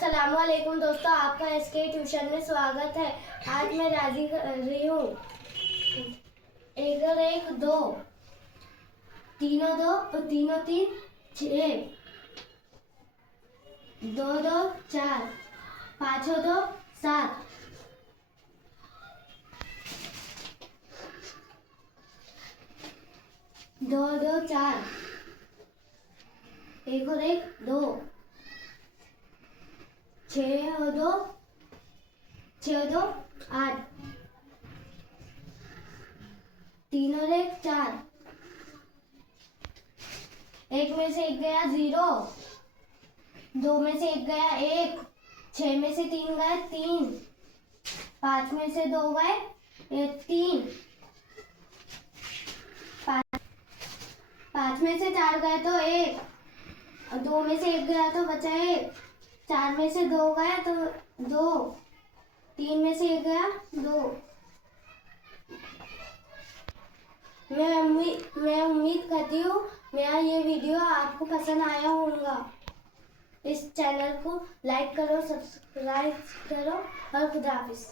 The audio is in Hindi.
अस्सलामुअलैकुम दोस्तों, आपका एसके ट्यूशन में स्वागत है। आज मैं राजी कर रही हूँ। एक और एक दो, तीनों दो और तीनों तीन छः, दो दो चार, पाँचों दो सात, दो दो चार, एक और एक दो, छः और दो आठ, तीन और एक चार, एक में से एक गया जीरो, दो में से एक गया एक, छः में से तीन गए तीन, पाँच में से दो गए तीन, पाँच में से चार गए तो एक, दो में से एक गया तो बचा एक, चार में से दो गया तो दो, तीन में से एक गया दो। मैं उम्मीद करती हूँ मेरा ये वीडियो आपको पसंद आया होगा। इस चैनल को लाइक करो, सब्सक्राइब करो और खुदा हाफिज़।